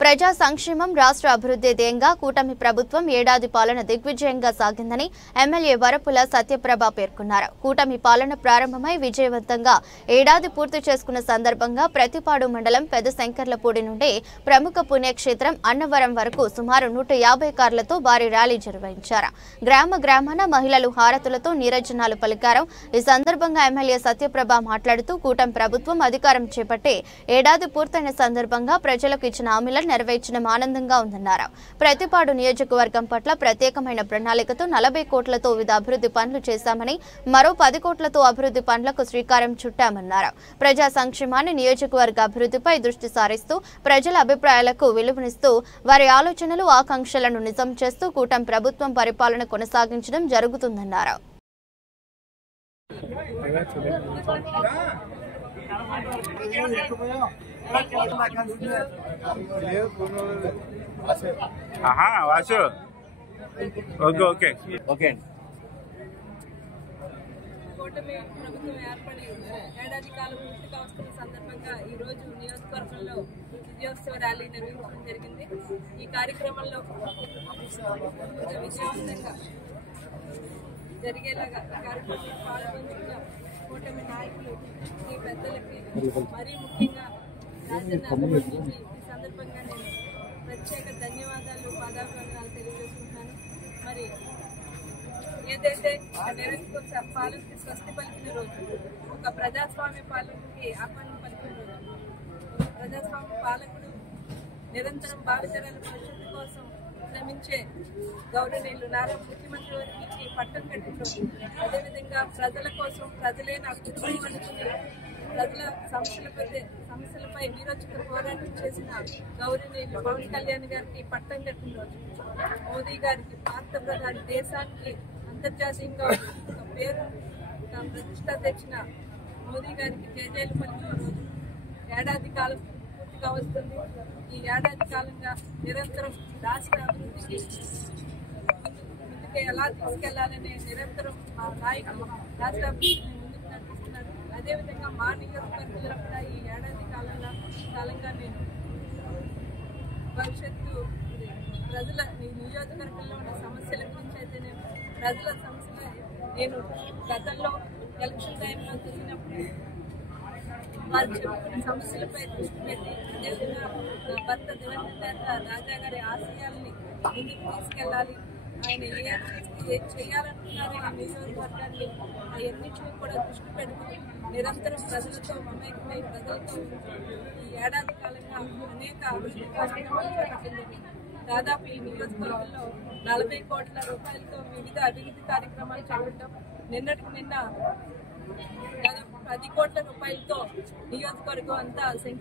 ప్రజా సంక్షేమం రాష్ట్ర అభివృద్ధి ధ్యేయంగా కూటమి ప్రభుత్వం ఏడాది పాలన దిగ్విజయంగా సాగిందని ఎమ్మెల్యే వరపుల సత్యప్రభ పేర్కొన్నారు. కూటమి పాలన ప్రారంభమై విజయవంతంగా ఏడాది పూర్తి చేసుకున్న సందర్భంగా ప్రతిపాడు మండలం పెద్దశంకర్లపూడి నుండి ప్రముఖ పుణ్యక్షేత్రం అన్నవరం వరకు సుమారు 150 కార్లతో భారీ ర్యాలీ నిర్వహించారు. గ్రామాన మహిళలు హారతులతో నీరాజనాలు పలికారు. ఈ సందర్భంగా ఎమ్మెల్యే సత్యప్రభ మాట్లాడుతూ కూటమి ప్రభుత్వం అధికారం చేపట్టి ఏడాది పూర్తయిన సందర్భంగా ప్రజలకు ఇచ్చిన హామీలను నెరవేర్చడం ఆనందంగా ఉందన్నారు. ప్రతిపాడు నియోజకవర్గం పట్ల ప్రత్యేకమైన ప్రణాళికతో 40 కోట్లతో వివిధ అభివృద్ధి పనులు చేశామని, మరో 10 కోట్లతో అభివృద్ధి పనులకు శ్రీకారం చుట్టామన్నారు. ప్రజా సంక్షేమాన్ని, నియోజకవర్గ అభివృద్ధిపై దృష్టి సారిస్తూ ప్రజల అభిప్రాయాలకు విలువనిస్తూ వారి ఆలోచనలు, ఆకాంక్షలను నిజం చేస్తూ కూటమి ప్రభుత్వం పరిపాలన కొనసాగించడం జరుగుతుందన్నారు. కూటమి ప్రభుత్వం ఏర్పడి ఏడాది కాలం పూర్తిగా వస్తున్న సందర్భంగా ఈ రోజు నియోజకవర్గంలో విజయోత్సవ ర్యాలీ నిర్వహించడం జరిగింది. ఈ కార్యక్రమంలో విజయవంతంగా జరిగేలాగా కార్యక్రమంలో పాల్గొంటున్న కూటమి నాయకులు, ఈ పెద్దలకి, మరీ ముఖ్యంగా రాజన్న అభివృద్ధికి ఈ సందర్భంగా నేను ప్రత్యేక ధన్యవాదాలు, పాదాభివందనాలు తెలియజేస్తున్నాను. మరి ఏదైతే నిరంకుశ పాలనకి స్వస్తి పలికిన రోజు, ఒక ప్రజాస్వామ్య పాలనకి ఆహ్వానం పలికిన రోజు, ప్రజాస్వామ్య పాలకుడు నిరంతరం భావితరాల భవిష్యత్తు కోసం శ్రమించే గౌరవనీయులు నారా ముఖ్యమంత్రి వారికి పట్టం కట్టిన రోజు, అదేవిధంగా ప్రజల కోసం ప్రజలే నా కుటుంబం అనుకుని ప్రజల సమస్యలపై వీరోచిత పోరాటం చేసిన గౌరవనీయులు పవన్ కళ్యాణ్ గారికి పట్టం కట్టిన రోజు, మోదీ గారికి, భారత ప్రధాని, దేశానికి అంతర్జాతీయంగా ఒక పేరు ప్రతిష్ట తెచ్చిన మోదీ గారికి జయజయలు పలికిన రోజు, ఏడాది కాలం పూర్తిగా వస్తుంది. ఈ ఏడాది కాలంగా నిరంతరం రాష్ట్ర అభివృద్ధికి ముందుకు ఎలా తీసుకెళ్లాలనే నిరంతరం మా నాయకులు రాష్ట్ర అభివృద్ధిని ముందుకు నడిపిస్తున్నారు. అదేవిధంగా మా నియోజకవర్గంలో కూడా ఈ ఏడాది కాలంగా నేను భవిష్యత్తు ప్రజల నియోజకవర్గంలో ఉన్న సమస్యల గురించి అయితే ప్రజల సమస్యలు నేను గతంలో ఎలక్షన్ టైంలో చూసినప్పుడు వారు చెప్పుకున్న సమస్యలపై దృష్టి పెట్టి, అదేవిధంగా నా భర్త దివంగత రాజా గారి ఆశయాల్ని ముందుకు తీసుకెళ్లాలి, ఆయన ఏం చేయాలనుకున్నారో ఆ నియోజకవర్గాన్ని అవన్నింటినీ కూడా దృష్టి పెడుతూ నిరంతరం ప్రజలతో మమేకమై ప్రజలతో ఈ ఏడాది కాలంగా అనేక అభివృద్ధి కార్యక్రమాలు చేపట్టింది. దాదాపు ఈ నియోజకవర్గంలో 40 కోట్ల రూపాయలతో వివిధ అభివృద్ధి కార్యక్రమాలు చేపట్టాం. నిన్నటికి నిన్న దాదాపు 10 కోట్ల రూపాయలతో నియోజకవర్గం అంతా